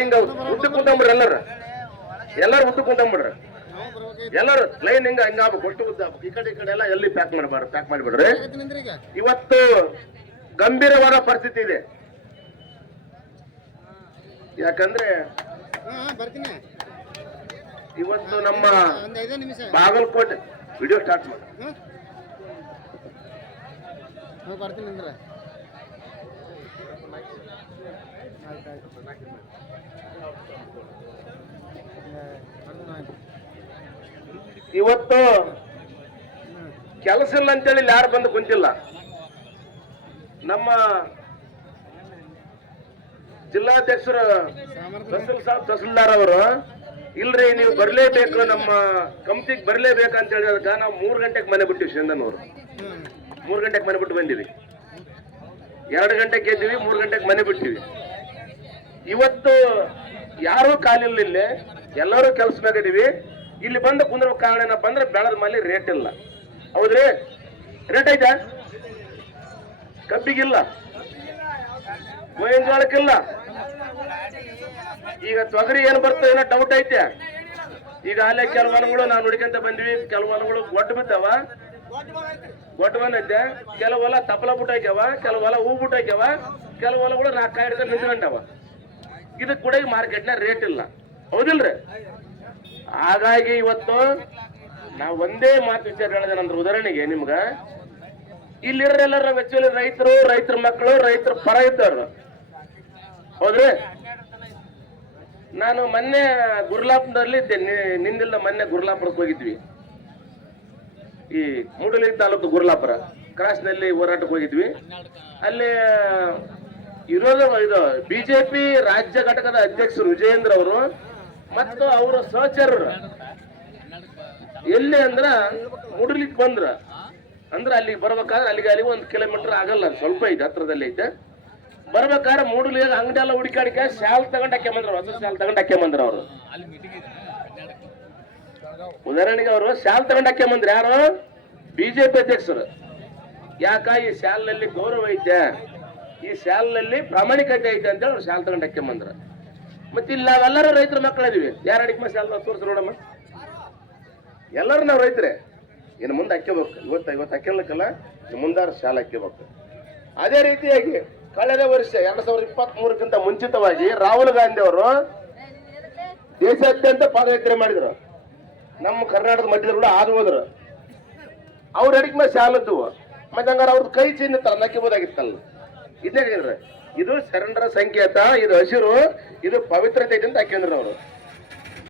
ಹಿಂಗ ಉದ್ದ ಕುಂತಂಬ್ರಿ ಎಲ್ಲಾರ. ಎಲ್ಲಾರು ಉದ್ದ ಕುಂತಂಬಿಡ್ರಿ ಎಲ್ಲಾರು ಲೈನ್ ಹಿಂಗ ಹಿಂಗ ಅಷ್ಟು ಉದ್ದ. ಈ ಕಡೆ ಈ ಕಡೆ ಎಲ್ಲ ಎಲ್ಲಿ ಪ್ಯಾಕ್ ಮಾಡಬಾರ್ದು ಪ್ಯಾಕ್ ಮಾಡಿಬಿಡ್ರಿ. ಇವತ್ತು ಗಂಭೀರವಾದ ಪರಿಸ್ಥಿತಿ ಇದೆ. ಯಾಕಂದ್ರೆ ಇವತ್ತು ನಮ್ಮ ಬಾಗಲಕೋಟೆ ವಿಡಿಯೋ ಸ್ಟಾರ್ಟ್ ಮಾಡಿ. ಬರ್ತೀನಿ ಇವತ್ತು ಕೆಲಸ ಇಲ್ಲ ಅಂತೇಳಿ ಯಾರು ಬಂದು ಕುಂತಿಲ್ಲ. ನಮ್ಮ ಜಿಲ್ಲಾಧ್ಯಕ್ಷರು ತಹಸೀಲ್ ಸಾಬ್ ತಹಸೀಲ್ದಾರ್ ಅವರು, ಇಲ್ರಿ ನೀವು ಬರ್ಲೇಬೇಕು, ನಮ್ಮ ಕಂಪ್ನಿಗೆ ಬರ್ಲೇಬೇಕು ಅಂತ ಹೇಳಿದಾಗ ನಾವು ಮೂರು ಗಂಟೆಗೆ ಮನೆ ಬಿಟ್ಟಿವಿ ಚಂದನವರು ಮೂರ್ ಗಂಟೆಗೆ ಮನೆ ಬಿಟ್ಟು ಬಂದಿವಿ. ಎರಡು ಗಂಟೆಗೆ ಎದ್ದೀವಿ, ಮೂರು ಗಂಟೆಗೆ ಮನೆ ಬಿಟ್ಟಿವಿ. ಇವತ್ತು ಯಾರೂ ಕಾಲಿಲ್ಲ ಇಲ್ಲಿ ಎಲ್ಲರೂ ಕೆಲಸ ಮಾಡಿದೀವಿ ಇಲ್ಲಿ ಬಂದು ಕುಂದ್ರ ಕಾರಣ ಏನಪ್ಪ ಅಂದ್ರೆ ಬೆಳದ ಮೇಲೆ ರೇಟ್ ಇಲ್ಲ. ಹೌದ್ರಿ? ರೇಟ್ ಐತಾ? ಕಬ್ಬಿಗಿಲ್ಲ. ಜೋಳಕ್ಕಿಲ್ಲ. ಈಗ ತೊಗರಿ ಏನ್ ಬರ್ತದೆ ಏನೋ ಡೌಟ್ ಐತೆ. ಈಗ ಅಲ್ಲೇ ಕೆಲವನಗಳು ನಾವು ನೋಡ್ಕೊಂತ ಬಂದ್ವಿ. ಕೆಲವನಗಳು ಗೊಡ್ಡ ಬಿದ್ದಾವ. ಗೊಟ್ಟು ಬಂದೈತೆ. ಕೆಲವೆಲ್ಲ ತಪ್ಪಲ ಬುಟ್ಟ ಹಾಕ್ಯಾವ ಕೆಲವು ಹೊಲ ಹೂ ಬುಟ್ಟ ಹಾಕ್ಯಾವ ಕೆಲವು ನಾಲ್ಕು ಹಿಡ್ಕೊಂಡು ನಿಂತ್ಕೊಂಡವ. ಇದಕ್ಕೆ ಕೂಡ ಮಾರ್ಕೆಟ್ನ ರೇಟ್ ಇಲ್ಲ. ಹೌದಿಲ್ರಿ? ಹಾಗಾಗಿ ಇವತ್ತು ನಾವು ಒಂದೇ ಮಾತು ವಿಚಾರ ಹೇಳಿದ್ರೆ ಉದಾಹರಣೆಗೆ ನಿಮ್ಗ, ಇಲ್ಲಿರೋರೆಲ್ಲರ ವೆಚ್ಚಲ್ಲಿ ರೈತರು, ರೈತರ ಮಕ್ಕಳು, ರೈತರ ಪರ ಇದ್ದವ್ರು. ಹೌದ್ರಿ? ನಾನು ಮೊನ್ನೆ ಗುರ್ಲಾಪ್ನಲ್ಲಿ ಇದ್ದೆ ನಿ- ನಿನ್ನಿಲ್ಲ ಮೊನ್ನೆ ಗುರ್ಲಾಪುರಕ್ಕೆ ಹೋಗಿದ್ವಿ. ಈ ಮೂಡಲಿ ತಾಲೂಕು ಗುರ್ಲಾಪುರ. ಕ್ರಾಸ್ನಲ್ಲಿ ಹೋರಾಟಕ್ಕೆ ಹೋಗಿದ್ವಿ. ಅಲ್ಲಿ ಇರೋದು ಇದು. ಬಿಜೆಪಿ ರಾಜ್ಯ ಘಟಕದ ಅಧ್ಯಕ್ಷರು ವಿಜಯೇಂದ್ರ ಅವರು ಮತ್ತು ಅವರ ಸಹಚರರು. ಎಲ್ಲಿ ಅಂದ್ರ ಮುಡಲಿಕ್ ಬಂದ್ರ. ಅಂದ್ರೆ ಅಲ್ಲಿಗೆ ಬರ್ಬೇಕಾದ್ರೆ ಅಲ್ಲಿಗೆ ಅಲ್ಲಿಗೆ ಒಂದು ಕಿಲೋಮೀಟರ್ ಆಗಲ್ಲ, ಸ್ವಲ್ಪ ಐತೆ, ಹತ್ರದಲ್ಲಿ ಐತೆ. ಬರ್ಬೇಕಾದ್ರೆ ಮೂಡಲಿ ಅಂಗಡಿ ಎಲ್ಲ ಹುಡುಕಾಡಿಕ, ಶಾಲ್ ತಗೊಂಡ್ ಬಂದ್ರ ಹೊಸ ಶಾಲ್ ತಗೊಂಡ್ ಬಂದ್ರ ಅವರು. ಉದಾಹರಣೆಗೆ ಅವರು, ಶಾಲ್ ತಗೊಂಡ್ ಹಾಕ್ಯ ಬಂದ್ರ ಯಾರು? ಬಿಜೆಪಿ ಅಧ್ಯಕ್ಷರು. ಯಾಕ ಈ ಶಾಲ್ನಲ್ಲಿ ಗೌರವ ಐತೆ? ಈ ಶಾಲ್ನಲ್ಲಿ ಪ್ರಾಮಾಣಿಕತೆ ಐತೆ ಅಂತ ಹೇಳಿ ಶಾಲ್ ತಗೊಂಡು ಹಾಕ್ಯ ಬಂದ್ರ ಮತ್ತೆ ಇಲ್ಲಿ ನಾವೆಲ್ಲರ ರೈತರ ಮಕ್ಕಳಿದೀವಿ ಯಾರ ಅಡಿಕೆ ಶಾಲ್ ತೋರಿಸ್ ನೋಡಮ್ಮ? ಎಲ್ಲರೂ ನಾವು ರೈತರೇ. ಇನ್ನು ಮುಂದೆ ಹಾಕ್ಯಬೇಕು ಇವತ್ತು ಇವತ್ತು ಹಾಕ್ಯಲಕ್ಕಲ್ಲ ಮುಂದಾರ ಶಾಲೆ ಹಾಕ್ಯಬೇಕು ಅದೇ ರೀತಿಯಾಗಿ ಕಳೆದ ವರ್ಷ ಎರಡ್ ಸಾವಿರದ ಇಪ್ಪತ್ತ್ ಮೂರಕ್ಕಿಂತ ಮುಂಚಿತವಾಗಿ ರಾಹುಲ್ ಗಾಂಧಿ ಅವರು ದೇಶಾದ್ಯಂತ ಪಾದಯಾತ್ರೆ ಮಾಡಿದ್ರು. ನಮ್ಮ ಕರ್ನಾಟಕದ ಮಧ್ಯದಲ್ಲಿ ಕೂಡ ಹಾದು ಹೋದ್ರು. ಅವ್ರ ಅಡಿಗೆ ಮೇಲೆ ಶಾಲದ್ದು ಮತ್ತೆ ಹಂಗಾರೆ ಅವ್ರದ್ದು ಕೈ ಚಿನ್ನ ತರ ನಕ್ಕಿಬೋದಾಗಿತ್ತಲ್ಲ. ಇದೇ ಹೇಳ್ರಿ ಇದು ಶರಣರ ಸಂಕೇತ ಇದು ಹಸಿರು ಇದು ಪವಿತ್ರತೆ ಅಂತ ಹಾಕಿದ್ರು ಅವರು